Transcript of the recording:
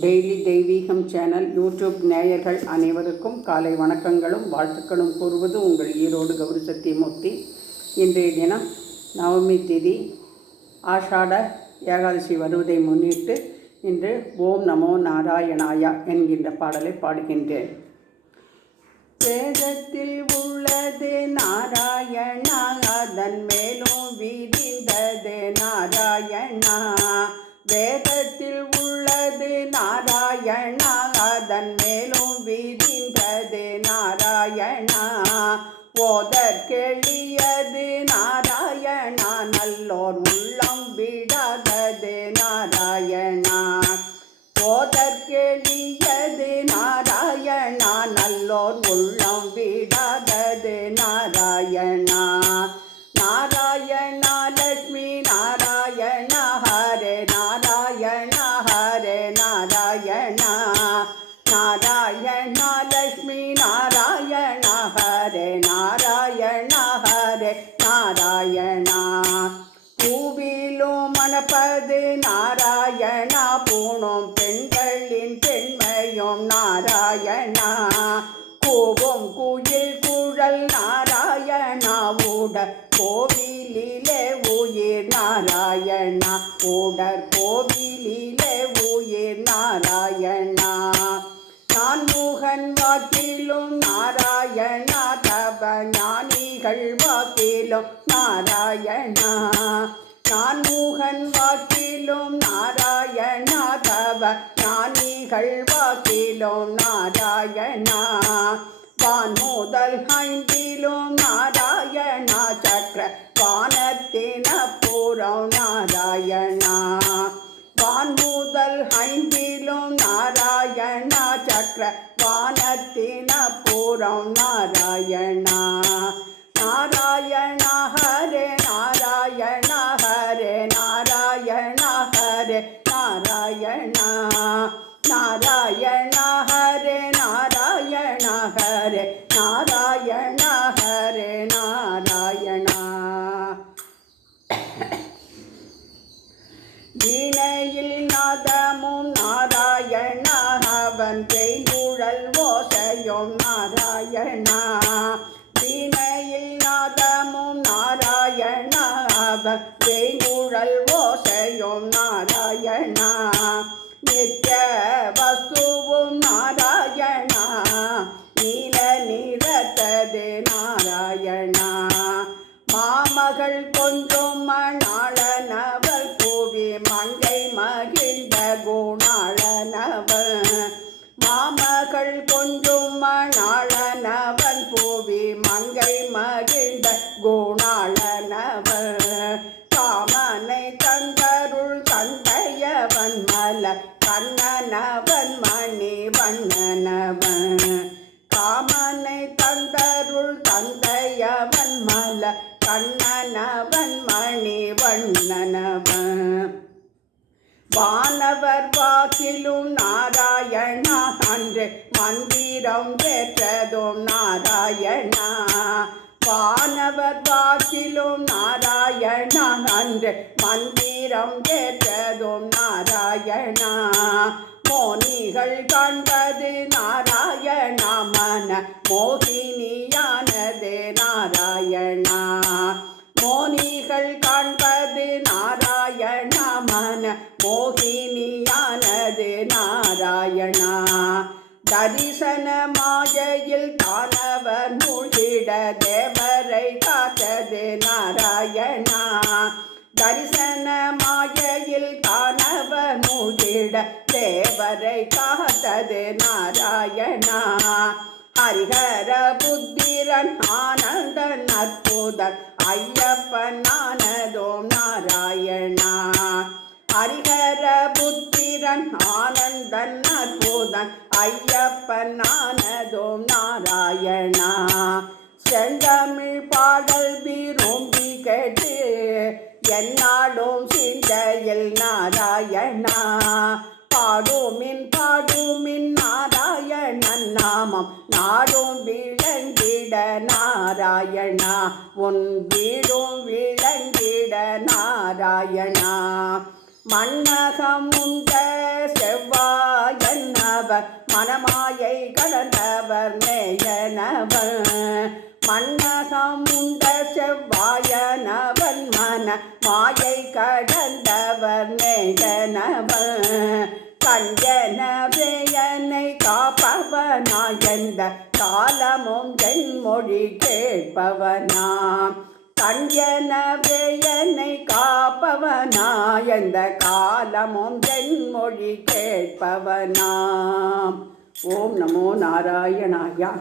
Daily தெய்வீகம் channel YouTube நேயர்கள் அனைவருக்கும் காலை வணக்கங்களும் வாழ்த்துக்களும் கூறுவது உங்கள் ஈரோடு கௌரி சத்தியமூர்த்தி. இன்றைய தினம் நவமி திதி ஆஷாட ஏகாதசி வருவதை முன்னிட்டு இன்று ஓம் நமோ நாராயணாயா என்கின்ற பாடலை பாடுகின்றேன். வேதத்தில் உள்ளது நாராயணா, அதன் மேலும் விரிந்தது நாராயணா. வேதத்தில் உள்ளது நாராயணா, அதன் மேலும் விரிந்தது நாராயணா. ஓதற்கெளியது நாராயணா, நல்லோர் உள்ளம் விடாதது நாராயணா. ஓதற்கெளியது நாராயணா, நல்லோர் உள்ளம் விடாதது நாராயணா. நாராயணா லட்சுமி நாராயணா, ஹரே நாராயணா ஹரே நாராயணா. நாராயணா லட்சுமி நாராயணா, ஹரே நாராயணா ஹரே நாராயணா. பூவிலும் மணப்பது நாராயணா, பூணும் பெண்களின் பெண்மையும் நாராயணா. கூவும் குயில் குழல் நாராயணா, உடற் கோவிலிலே உயிர் நாராயணா. உடற் கோவிலிலே உயிர் நாராயணா. நான் முகன் வாக்கிலும் நாராயணா, தப ஞானிகள் வாக்கிலும் நாராயணா. நான் முகன் வாக்கிலும் நாராயணா, தப ஞானிகள் வாக்கிலும் நாராயணா. வான் முதல் ஐந்திலும் நாராயணா, சக்கர வானத்தின புறம் நாராயணா. வான் முதல் ஐந்திலும் நாராயணா, சக்கர வானத்தின புறம் நாராயணா. நாராயணா ஹரே நாராயணா ஹரே நாராயணா ஹரே நாராயணா. நாராயணா ஹரே நாராயணா ஹரே நாராயணா ஹரே நாராயணா. வீணையில் நாதமும் நாராயணா, அவன் செய்குழல் ஓசையும் நாராயணா. வீணையில் நாதமும் நாராயணா, அவன் செய்குழல் ஓசையும் நாராயணா. நித்ய வஸ்துவும் நாராயணா, நீல நிறத்தது நாராயணா. மாமகள் கொஞ்சம் மணாளனவள், பூவி மங்கை மகிழ்ந்த குணாளனவள். மாமகள் கொஞ்சம் மணாளனவள், பூவி மங்கை மகிழ்ந்த குணாளனவள். காமனை தந்தருள் தந்தையவன் மல கண்ணனவன் மணி வண்ணனவன். காமனை தந்தருள் தந்தையவன் மல கண்ணனவன் மணி வண்ணனவன். வானவர் வாக்கிலும் நாராயணா, அன்று மந்திரம் ஏற்றதும் நாராயணா. வானவர் வாக்கிலும் நாராயணா, அன்று மந்திரம் ஏற்றதும் நாராயணா. மோனிகள் காண்பது நாராயணா, மன மோகினியானது நாராயணா. மோனிகள் காண்பது நாராயணா, மன மோகினியானது நாராயணா. தரிசன மாயையில் தானவர் மூழ்கிட தேவரை காத்தது நாராயணா. தரிசன மாயையில் தானவர் மூழ்கிட தேவரை காத்தது நாராயணா. ஹரிஹர புத்திரன் ஆனந்தன் அற்புதன் ஐயப்பன் ஆனதோம் நாராயணா. ஹரிஹர புத்திரன் ஆனந்தன் அற்புதன் ஐயப்பன் ஆனதோம் நாராயணா. செந்தமிழ் பாடல் விரும்பி கேட்டு என்னாடும் சிந்தையில் நாராயணா. பாடுமின் பாடுமின் நாராயணன் நாமம் நாடும் விளங்கிட நாராயணா. உன் வீடும் விளங்கிட நாராயணா. மண்ணகம் உண்ட செவ்வாய் மாயை கடந்தவர் நேயனவர் கஞ்சனவேயனை காப்பவனாயந்த காலமும் தென்மொழி கேட்பவனாம் கஞ்சனவேயனை காப்பவனாயந்த காலமும் தென்மொழி கேட்பவனாம். ஓம் நமோ நாராயணாயா.